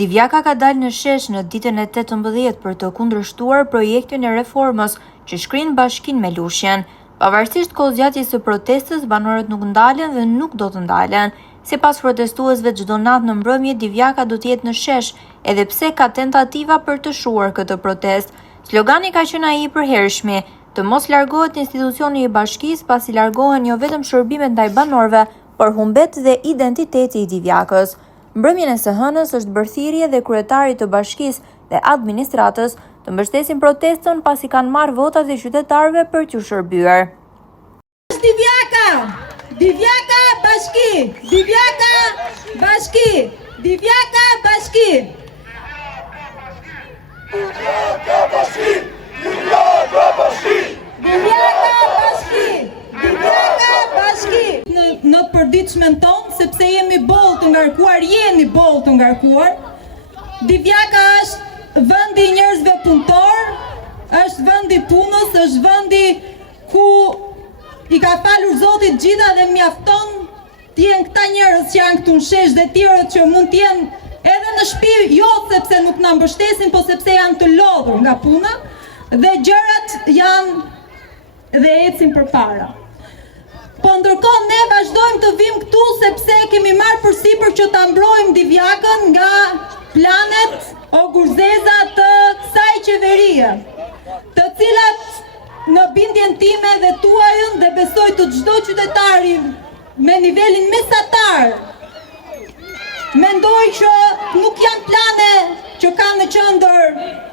Divjaka ka dalë në shesh në ditën e 18 për të kundërshtuar projektin e reformës që shkrin bashkinë me Lushjen. Pavarësisht kohëzgjatjes së protestës, banorët nuk ndalen dhe nuk do të ndalen. Sipas protestuesve, çdo natë në mbrëmje Divjaka do të jetë në shesh, edhe pse ka tentativa për të shuar këtë protestë. Slogani ka qenë ai i përhershëm, të mos largohet institucioni i bashkisë, pasi largohen jo vetëm shërbimet ndaj banorëve, por humbet dhe identiteti i Divjakës. Mbrëmjen e së hënës është bërë thirrje dhe kryetarit të bashkisë dhe administratës të mbështesin protestën pasi kanë marrë votat e qytetarëve për t'u shërbyer. Divjaka! Divjaka bashki! Divjaka bashki! Divjaka bashki! Divjaka bashki! Divjaka bashki! Divjaka bashki! Divjaka bashki! Në përditshmën tonë, sepse jemi boll të ngarkuar, jeni boll të ngarkuar. Divjaka është vendi i njerëzve punëtor, është vendi punës, është vendi ku i ka falur Zoti gjitha dhe mjafton t'jen këta njerëz që janë këtu në shesh dhe tjerët që mund t'jen edhe në shtëpi, jo sepse nuk na mbështesin, po sepse janë të lodhur nga puna dhe gjërat janë dhe ecin përpara. Po ndërkohë ne vazhdojmë të vim këtu sepse kemi marrë përsipër që ta mbrojmë Divjakën nga planet o gurzeza të kësaj qeverie, të cilat në bindjen time dhe tuajën dhe besoj të çdo qytetari me nivelin mesatar mendoj që nuk janë plane që kanë në qendër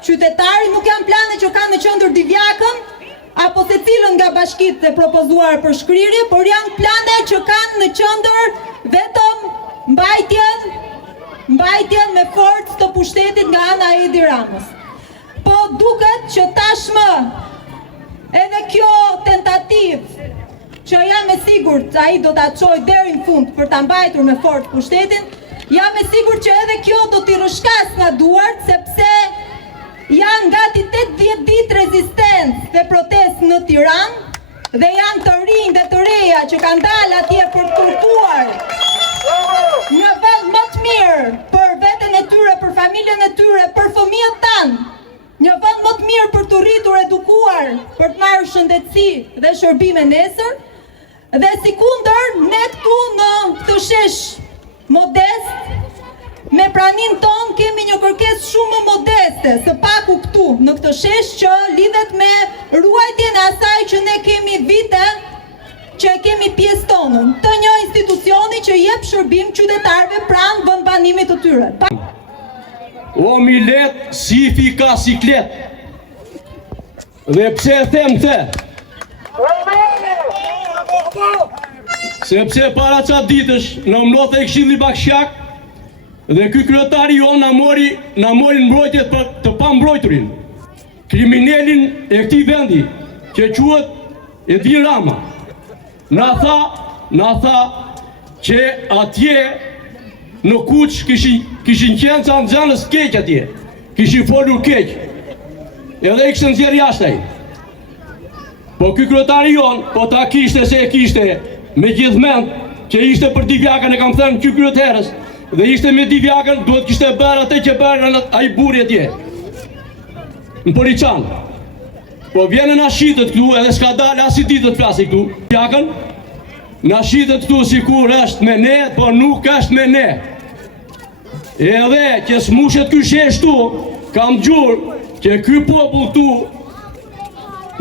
qytetari, nuk janë plane që kanë në qendër Divjakën apo se cilën nga bashkitë e propozuar për shkrirje, por janë plane që kanë në qendër vetëm mbajtjen me forcë të pushtetit nga ana e Edi Ramës. Po duket që tashmë edhe kjo tentativë që jam e sigurt ai do ta çojë deri në fund për ta mbajtur me forcë pushtetin, jam e sigurt që edhe kjo do t'i rrëshkas nga duart, sepse janë gati 80 ditë rezistencë dhe protestë në Tiranë dhe janë të rinj dhe të reja që kanë dalë atje për të kërkuar një vend më të mirë për veten e tyre, për familjen e tyre, për fëmijët tanë, një vend më të mirë për të rritur, edukuar, për të marrë shëndetësi dhe shërbime nesër. Dhe sikundër ne këtu në këtë shesh modest, me pranin ton kemi një kërkesë shumë më modeste, së paku këtu në këtë shesh që lidhet me ruajtjen e asaj që ne kemi vite që kemi pjesë tonën, të një institucioni që jep shërbim qytetarëve pranë vendbanimit të tyre. O milet, sifi ka siklet. Dhe pse e them the? Sepse para qatë ditësh në mlotë e Këshilli Bashkiak dhe ky kryetari jonë na mori mbrojtje të pambrojturin, kriminelin e këtij vendi që quhet Edi Rama. Na tha që atje në Kuç kishin qenë ca nxënës keq atje, kishin folur keq, edhe i kishte nxjerr jashtë ai. Po ky kryetari jonë, po ta kishte se e kishte me gjithmend që ishte për Divjakën, e kam thënë ky kryetarës, dhe ishte me Divjakën, duhet kishte bërë atë që bërë ai burri atje në Poliçan. Po vjen na shitet këtu edhe s'ka dalë as i ditë të flasi këtu. Divjakën na shitet këtu sikur është me ne, po nuk është me ne. Edhe që smushet ky shesh këtu, kam gjurë që ky popull këtu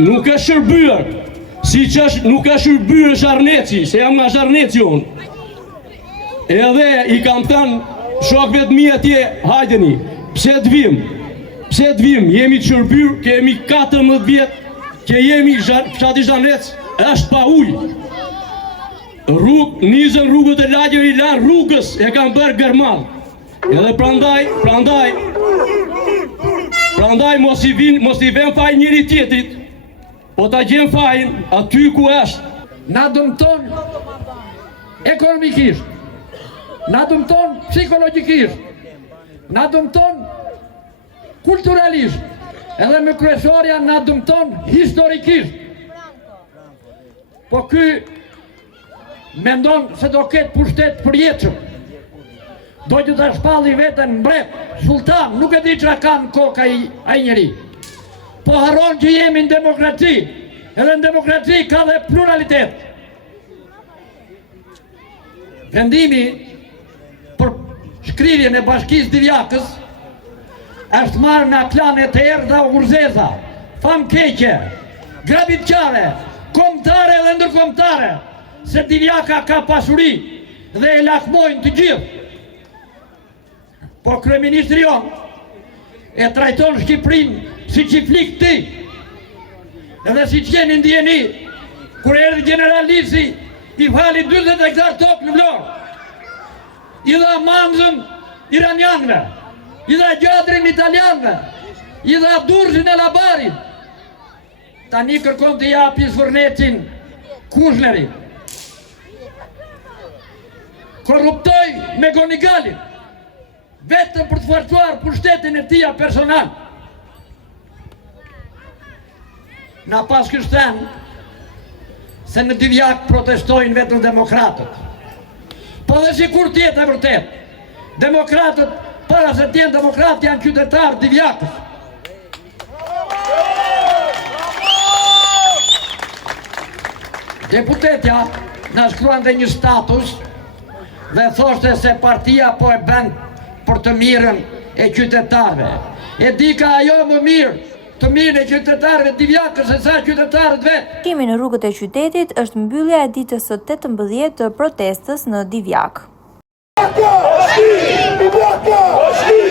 nuk është shërbyer, siç është nuk është shërbyer Zharneci, se jam nga Zharneci unë. Edhe i kam thënë shokëve të mi atje, hajdeni, pse të vim, jemi të shërbyer, kemi 14 vjet që jemi fshati Zharnec, është pa ujë. Nizën rrugët e lagjeve i lanë rrugës, e kam bërë gërmall. Edhe prandaj mos i vën faj njëri tjetrit, po ta gjen fajin aty ku është. Na dëmton ekonomikisht, na dëmton psikologjikisht, na dëmton kulturalisht, edhe me kryesorja na dëmton historikisht. Po ky mendon se do ketë pushtet përjetshëm. do që të shpalli vetën mbret, sultan, nuk e di që kanë koka ai njeri. Po haron që jemi në demokraci, edhe në demokraci ka dhe pluralitet. Vendimi për shkrirjen e bashkisë Divjakës është marrë nga klanet e erdha urzeza, famkeqe, grabitqare, kombëtare dhe ndërkombëtare, se Divjaka ka pasuri dhe e lakmojnë të gjithë. Po kryeministri jonë e trajton Shqipërinë si që flik ti, edhe si që jeni ndjeni, kur erdhi general Lisi, i fali 20 hektar tokë në Vlorë, i dha mangën iranianëve, i dha gjatrin italianëve, i dha durzin e labarit, tani kërkon të japi Zvërnecin Kushnerit. Korruptoj me Gonigalin, vetëm për të forcuar pushtetin e tia personal. Na pas kështen se në Divjak protestojnë vetëm demokratët. Po dhe si kur tjetë e vërtet, demokratët, para se tjenë demokratë, janë qytetarë Divjakës. Deputetja në shkruan dhe një status dhe thoshte se partia po e bën për të mirën e qytetarëve. E di ka ajo më mirë të mirën e qytetarëve Divjakës se sa qytetarët vetë. Kemi në rrugët e qytetit është mbyllja e ditës së 18 të protestës në Divjak. Divjaka!